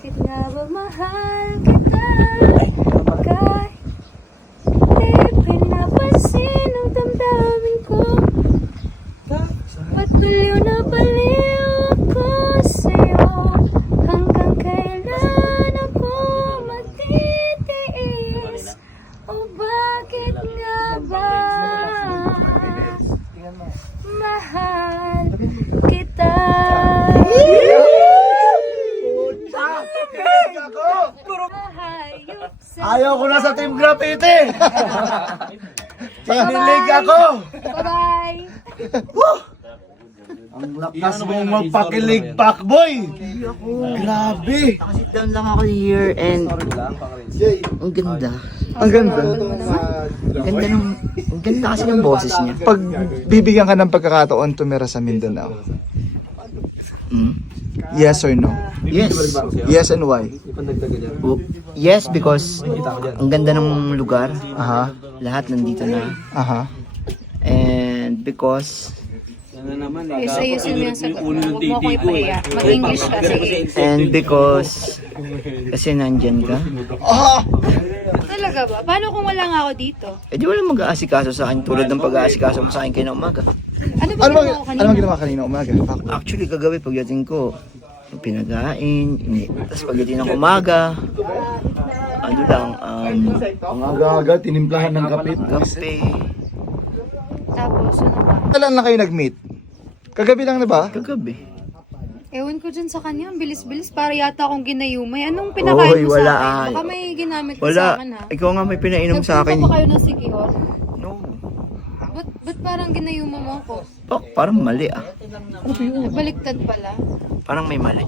Bakit nga ba mahal kita? Kahit di pinapansin ang damdamin ko. Baliw na baliw ako sa'yo. Hanggang kailan ako magtitiis? O bakit nga ba mahal kita? Ayaw ko na sa Team Graffiti! Pinilig ako! Bye-bye! Ang lakas mong magpakilig, Pacboy! Grabe! Sit down lang ako here and ang ganda. Ang ganda. Ang ganda kasi ng boses niya. Pag bibigyan ka ng pagkakataon tumira sa Mindanao, yes or no? Yes. Yes and why? Yes, because ang ganda ng lugar. Aha, Lahat nandito na. aha. And because Ayusin mo yung sagot mo. Huwag mo ko ipahiya. Mag-English ka, sige. and because kasi nandyan ka. Ah! Talaga ba? Paano kung wala nga ako dito? Eh di wala mag-aasikaso sa akin tulad ng pag-aasikaso mo sa akin kayo ng umaga. Ano ba Ano bang, ginawa ko kanina? ano bang ginawa kanina umaga? Actually kagabi pagdating ko, pinagain, tapos pagdating ng umaga, ano lang, Ang aga-aga, tinimplahan ng kape. kape. Tapos, ano ba? Kailan na kayo nag-meet? Kagabi lang na ba? Kagabi. Ewan ko dyan sa kanya. Ang bilis-bilis. Para yata akong ginayumay. Anong pinakain Oy, mo wala, sa akin? ah. Baka may ginamit ka sa Wala, akin, ha? ikaw nga may pinainom sa akin. Nagpunta pa kayo ng Sikihor? No. Ba't parang ginayuma mo ako? Parang mali ah. Baliktad pala. Parang may mali.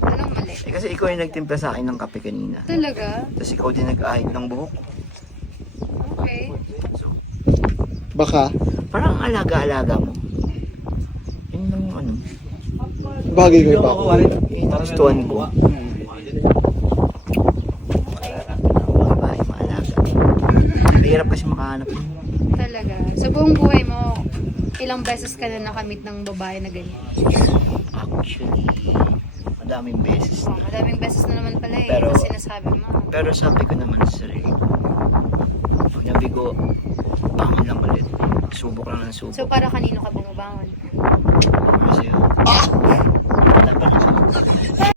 Anong mali? Eh, kasi ikaw yung nagtimpla sa akin ng kape kanina. Talaga? Tapos ikaw din nag-ahit ng buhok. Okay. Baka. Parang ang alaga-alaga mo. Yun lang yung ano. Bagay ko pa. Gustuhan ko. Babae, maalaga. Mahirap kasi makahanap. Talaga. Sa buong buhay mo, ilang beses ka na nakamit ng babae na ganyan? Actually, madaming beses na. Madaming beses na naman pala eh. Pero- Kasi sinasabi mo. Pero sabi ko naman sa sarili ko, pag nabi ko, bangon lang ulit. Subok lang ng subok. So para kanino ka bumabangon? Kasi,